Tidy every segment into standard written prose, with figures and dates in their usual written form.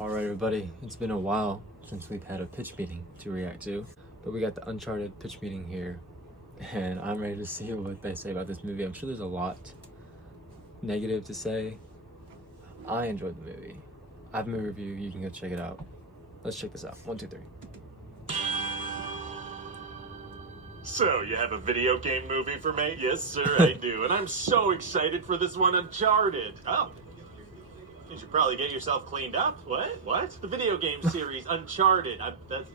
Alright everybody, it's been a while since we've had a pitch meeting to react to, but we got the Uncharted pitch meeting here, and I'm ready to see what they say about this movie. I'm sure there's a lot negative to say. I enjoyed the movie. I have a review, you can go check it out. Let's check this out. 1, 2, 3. So, you have a video game movie for me? Yes, sir, I do. And I'm so excited for this one, Uncharted. Oh. You should probably get yourself cleaned up. What? The video game series, Uncharted.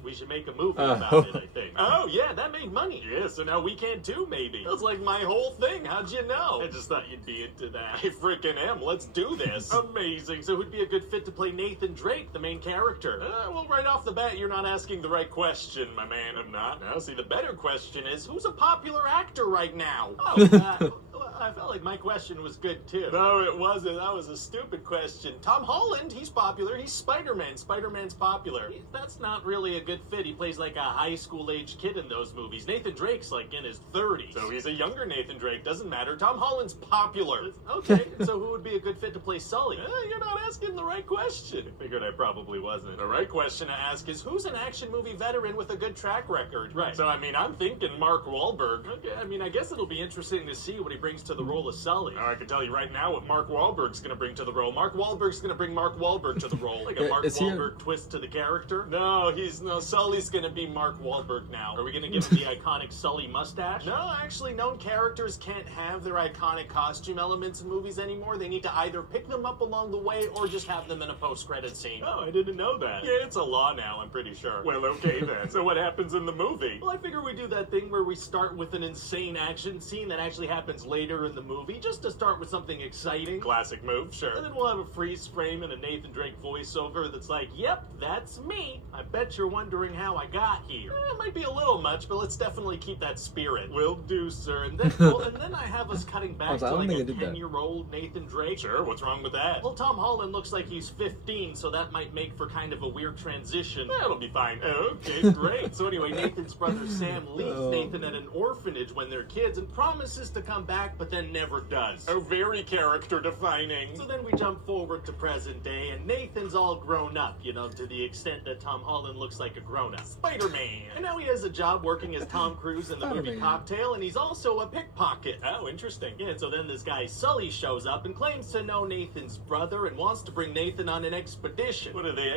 We should make a movie about it, I think. Oh, yeah, that made money. Yeah, so now we can too, maybe. That's like my whole thing. How'd you know? I just thought you'd be into that. I frickin' am. Let's do this. Amazing. So who'd be a good fit to play Nathan Drake, the main character? Well, right off the bat, you're not asking the right question, my man. I'm not. Now, see, the better question is, who's a popular actor right now? Oh, I felt like my question was good, too. No, it wasn't. That was a stupid question. Tom Holland, he's popular. He's Spider-Man. Spider-Man's popular. That's not really a good fit. He plays like a high school-age kid in those movies. Nathan Drake's like in his 30s. So he's a younger Nathan Drake. Doesn't matter. Tom Holland's popular. Okay, so who would be a good fit to play Sully? You're not asking the right question. I figured I probably wasn't. The right question to ask is, who's an action movie veteran with a good track record? Right. So, I mean, I'm thinking Mark Wahlberg. Okay, I mean, I guess it'll be interesting to see what he brings to the role of Sully. I can tell you right now what Mark Wahlberg's gonna bring to the role. Mark Wahlberg's gonna bring Mark Wahlberg to the role. Like a Mark Wahlberg twist to the character. No, Sully's gonna be Mark Wahlberg now. Are we gonna give him the iconic Sully mustache? No, actually, known characters can't have their iconic costume elements in movies anymore. They need to either pick them up along the way or just have them in a post-credit scene. Oh, I didn't know that. Yeah, it's a law now, I'm pretty sure. Well, okay then. So what happens in the movie? Well, I figure we do that thing where we start with an insane action scene that actually happens later in the movie, just to start with something exciting. Classic move, sure. And then we'll have a freeze frame and a Nathan Drake voiceover that's like, yep, that's me. I bet you're wondering how I got here. It might be a little much, but let's definitely keep that spirit. Will do, sir. And then, and then I have us cutting back to like a 10-year-old Nathan Drake. Sure, what's wrong with that? Well, Tom Holland looks like he's 15, so that might make for kind of a weird transition. That'll be fine. Okay, great. So anyway, Nathan's brother Sam leaves Nathan at an orphanage when they're kids and promises to come back, but then never does. Oh, very character defining. So then we jump forward to present day, and Nathan's all grown up, you know, to the extent that Tom Holland looks like a grown-up. Spider-Man. And now he has a job working as Tom Cruise in the movie Cocktail, and he's also a pickpocket. Oh, interesting. Yeah, so then this guy Sully shows up and claims to know Nathan's brother and wants to bring Nathan on an expedition. What are they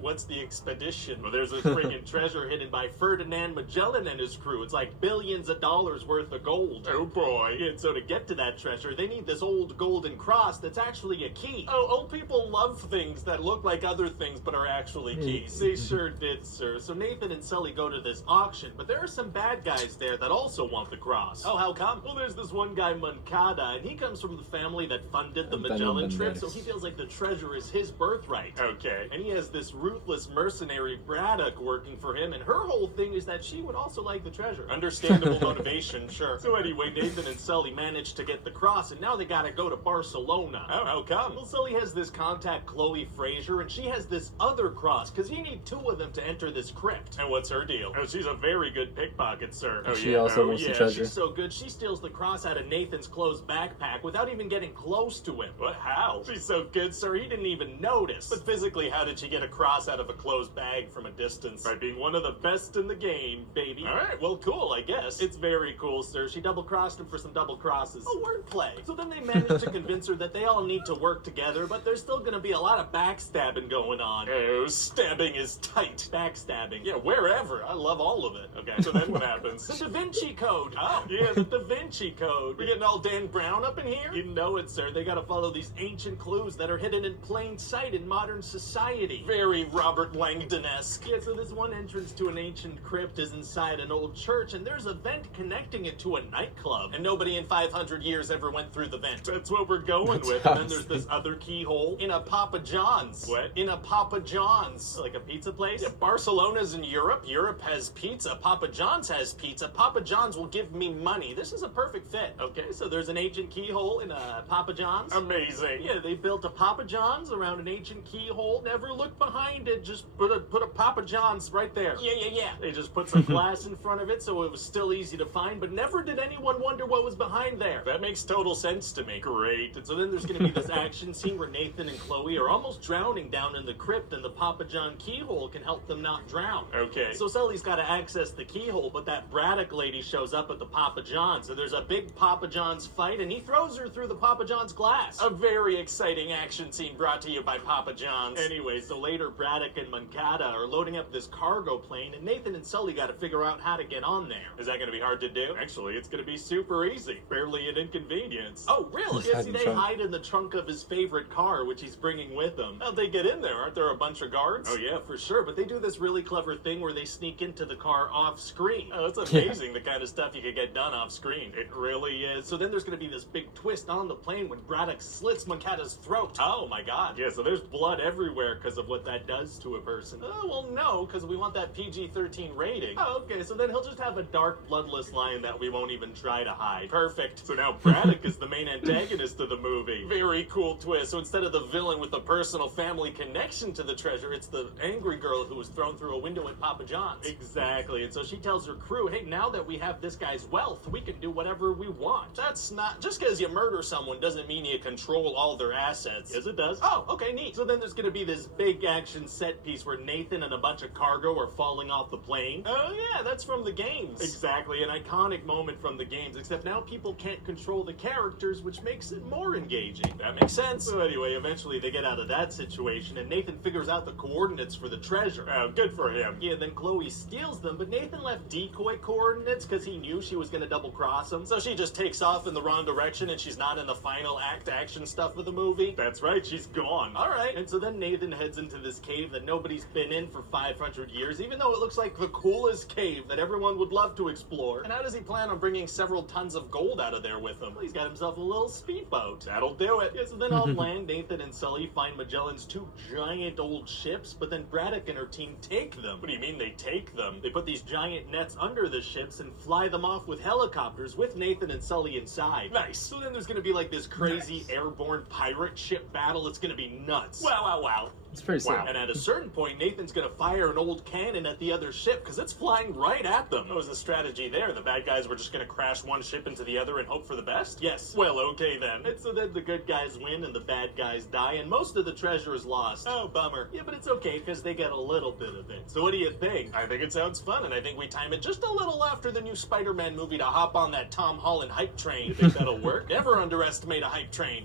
what's the expedition? Well, there's a friggin' treasure hidden by Ferdinand Magellan and his crew. It's like billions of dollars worth of gold. Oh boy. And so to get to that treasure, they need this old golden cross that's actually a key. Oh, old people love things that look like other things but are actually keys. They sure did, sir. So Nathan and Sully go to this auction, but there are some bad guys there that also want the cross. Oh, how come? Well, there's this one guy, Moncada, and he comes from the family that funded the Magellan trip, so he feels like the treasure is his birthright. Okay. And he has this ruthless mercenary, Braddock, working for him, and her whole thing is that she would also like the treasure. Understandable motivation, sure. So anyway, Nathan and Sully managed to get the cross, and now they gotta go to Barcelona. Oh, how come? Well, Sully has this contact, Chloe Fraser, and she has this other cross, because you need 2 of them to enter this crypt. And what's her deal? Oh, she's a very good pickpocket, sir. Oh, she also wants the treasure. She's so good, she steals the cross out of Nathan's closed backpack without even getting close to him. What? How? She's so good, sir, he didn't even notice. But physically, how did she get a cross out of a closed bag from a distance? By being one of the best in the game, baby. Alright, well, cool, I guess. It's very cool, sir. She double-crossed him for some double crosses. Oh, wordplay. So then they managed to convince her that they all need to work together, but there's still gonna be a lot of backstabbing going on. Oh, stabbing is tight. Backstabbing. Yeah, wherever. I love all of it. Okay, so then what happens? The Da Vinci Code. Oh, yeah, the Da Vinci Code. We're getting all Dan Brown up in here? You know it, sir. They gotta follow these ancient clues that are hidden in plain sight in modern society. Very Robert Langdon-esque. Yeah, so this one entrance to an ancient crypt is inside an old church, and there's a vent connecting it to a nightclub. And nobody in 500 years ever went through the vent. That's what we're going with. And then there's this other keyhole in a Papa John's. What? In a Papa John's. Like a pizza place? Yeah, Barcelona's in Europe. Europe has pizza. Papa John's has pizza. Papa John's will give me money. This is a perfect fit. Okay, so there's an ancient keyhole in a Papa John's. Amazing. Yeah, they built a Papa John's around an ancient keyhole. Never look behind it. Just put a Papa John's right there. Yeah. They just put some glass in front of it so it was still easy to find, but never did anyone wonder what was behind there. That makes total sense to me. Great. And so then there's going to be this action scene where Nathan and Chloe are almost drowning down in the crypt, and the Papa John keyhole can help them not drown. Okay. So Sully's got to access the keyhole, but that Braddock lady shows up at the Papa John. So there's a big Papa John's fight, and he throws her through the Papa John's glass. A very exciting action scene brought to you by Papa John's. Anyway, so later Braddock and Moncada are loading up this cargo plane, and Nathan and Sully got to figure out how to get on there. Is that going to be hard to do? Actually, it's going to be super easy. Barely an inconvenience. Oh, really? Yeah, see, they hide in the trunk of his favorite car, which he's bringing with him. How'd they get in there? Aren't there a bunch of guards? Oh, yeah, for sure. But they do this really clever thing where they sneak into the car off screen. Oh, it's amazing the kind of stuff you could get done off screen. It really is. So then there's going to be this big twist on the plane when Braddock slits Moncada's throat. Oh, my God. Yeah, so there's blood everywhere because of what that does to a person. Oh, well, no, because we want that PG-13 rating. Oh, okay, so then he'll just have a dark, bloodless line that we won't even try to hide. Perfect. So now Braddock is the main antagonist of the movie. Very cool twist. So instead of the villain with the personal family connection to the treasure, it's the angry girl who was thrown through a window at Papa John's. Exactly. And so she tells her crew, hey, now that we have this guy's wealth, we can do whatever we want. That's not... Just because you murder someone doesn't mean you control all their assets. Yes, it does. Oh, okay, neat. So then there's going to be this big action set piece where Nathan and a bunch of cargo are falling off the plane. Oh, yeah, that's from the games. Exactly. An iconic moment from the games, except now people can't control the characters, which makes it more engaging. That makes sense. So anyway, eventually they get out of that situation, and Nathan figures out the coordinates for the treasure. Oh, good for him. Yeah, then Chloe steals them, but Nathan left decoy coordinates because he knew she was going to double-cross him. So she just takes off in the wrong direction, and she's not in the final act action stuff of the movie. That's right, she's gone. All right. And so then Nathan heads into this cave that nobody's been in for 500 years, even though it looks like the coolest cave that everyone would love to explore. And how does he plan on bringing several tons of gold out of there with him? Well, he's got himself a little speedboat. That'll do it. Yeah, so then on land, Nathan and Sully find Magellan's two giant old ships, but then Braddock and her team take them. What do you mean they take them? They put these giant nets under the ships and fly them off with helicopters with Nathan and Sully inside. Nice. So then there's gonna be like this crazy airborne pirate ship battle. It's gonna be nuts. Wow, wow, wow. It's pretty sick. Wow. And at a certain point, Nathan's gonna fire an old cannon at the other ship because it's flying right at them. What was the strategy there? The bad guys were just gonna crash one ship into the other and hope for the best? Yes. Well, okay then. And so then the good guys win and the bad guys die, and most of the treasure is lost. Oh, bummer. Yeah, but it's okay because they get a little bit of it. So what do you think? I think it sounds fun, and I think we time it just a little after the new Spider-Man movie to hop on that Tom Holland hype train. You think that'll work? Never underestimate a hype train.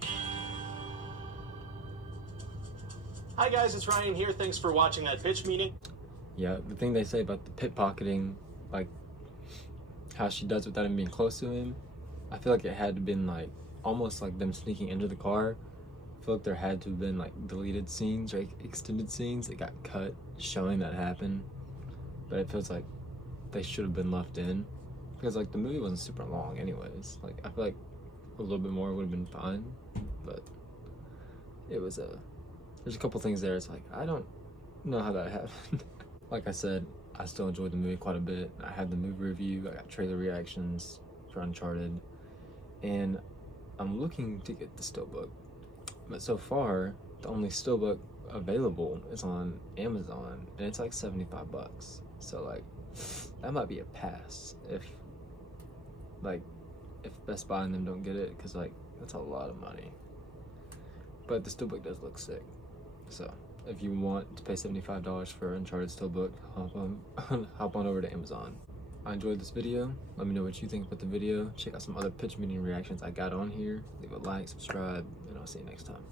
Hi guys, it's Ryan here. Thanks for watching that pitch meeting. Yeah, the thing they say about the pickpocketing, like how she does without him being close to him, I feel like it had to been like almost like them sneaking into the car. I feel like there had to have been like deleted scenes or like, extended scenes that got cut showing that happened, but it feels like they should have been left in because like the movie wasn't super long anyways. Like I feel like a little bit more would have been fine, but it was there's a couple things there. It's like I don't know how that happened. Like I said, I still enjoyed the movie quite a bit. I had the movie review, I got trailer reactions for Uncharted, and I'm looking to get the Steelbook. But so far, the only Steelbook available is on Amazon, and it's like $75. So like, that might be a pass if Best Buy and them don't get it, because like, that's a lot of money. But the Steelbook does look sick. So if you want to pay $75 for Uncharted Steelbook, hop on over to Amazon. I enjoyed this video. Let me know what you think about the video. Check out some other pitch meeting reactions I got on here. Leave a like, subscribe, and I'll see you next time.